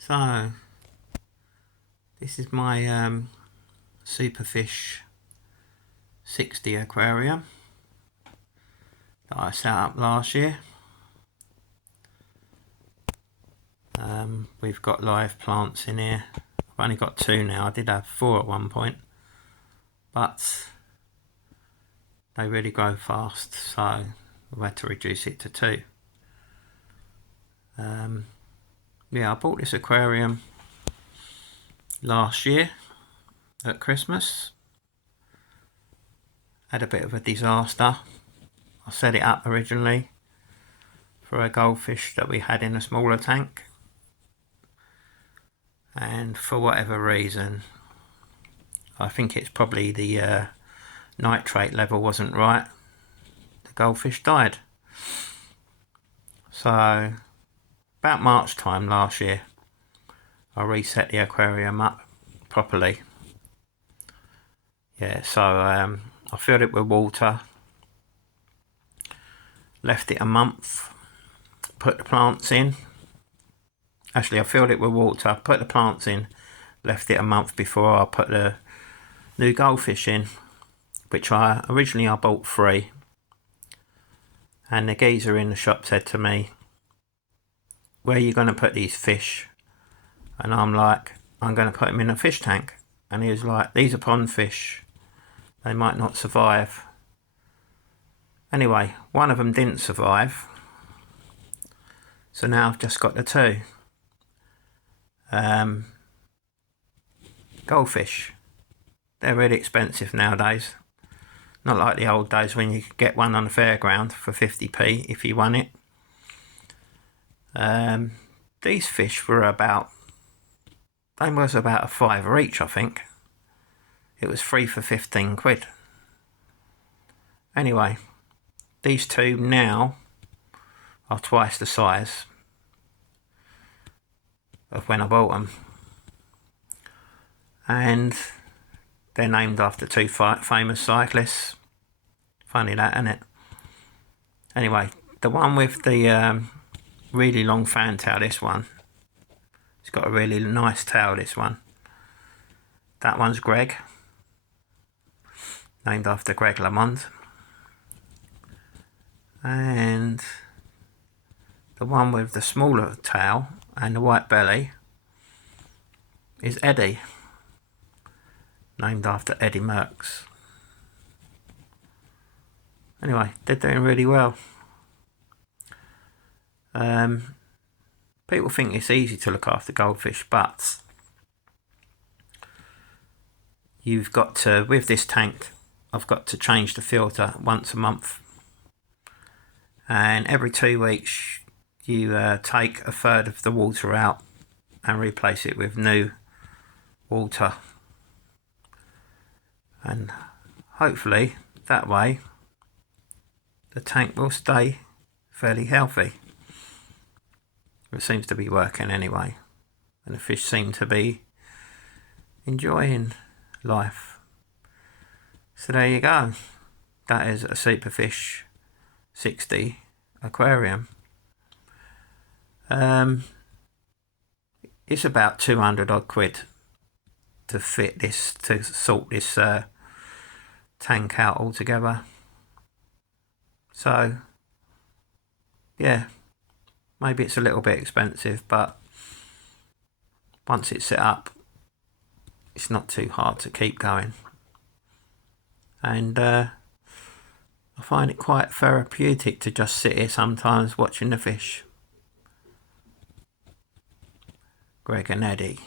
So this is my superfish 60 aquarium that I set up last year. We've got live plants in here. I've only got 2 now. I did have 4 at one point, but they really grow fast, so we've had to reduce it to 2. Yeah, I bought this aquarium last year at Christmas. Had a bit of a disaster. I set it up originally for a goldfish that we had in a smaller tank, and for whatever reason, I think it's probably the nitrate level wasn't right, the goldfish died. So about March time last year, I reset the aquarium up properly. Yeah, so I filled it with water, left it a month, put the plants in. Actually, I filled it with water, put the plants in, left it a month before I put the new goldfish in, which I originally bought 3. And the geezer in the shop said to me, "Where are you going to put these fish?" And I'm like, "I'm going to put them in a fish tank." And he was like, "These are pond fish, they might not survive." Anyway, one of them didn't survive, so now I've just got the 2. Goldfish, they're really expensive nowadays. Not like the old days when you could get one on the fairground for 50p if you won it. These fish were about, they was about a £5 each, I think. It was 3 for 15 quid. Anyway, these 2 now are twice the size of when I bought them, and they're named after 2 famous cyclists. Funny that, isn't it? Anyway, the one with the really long fantail, this one, it's got a really nice tail, this one. That one's Greg, named after Greg LeMond. And the one with the smaller tail and the white belly is Eddie, named after Eddie Merckx. Anyway, they're doing really well. People think it's easy to look after goldfish, but you've got to, with this tank, I've got to change the filter once a month, and every 2 weeks you take a third of the water out and replace it with new water, and hopefully that way the tank will stay fairly healthy. It seems to be working anyway, and the fish seem to be enjoying life. So there you go. That is a superfish 60 aquarium. It's about 200 odd quid to fit this, to sort this tank out altogether. So yeah, maybe it's a little bit expensive, but once it's set up, it's not too hard to keep going. And I find it quite therapeutic to just sit here sometimes watching the fish. Greg and Eddie.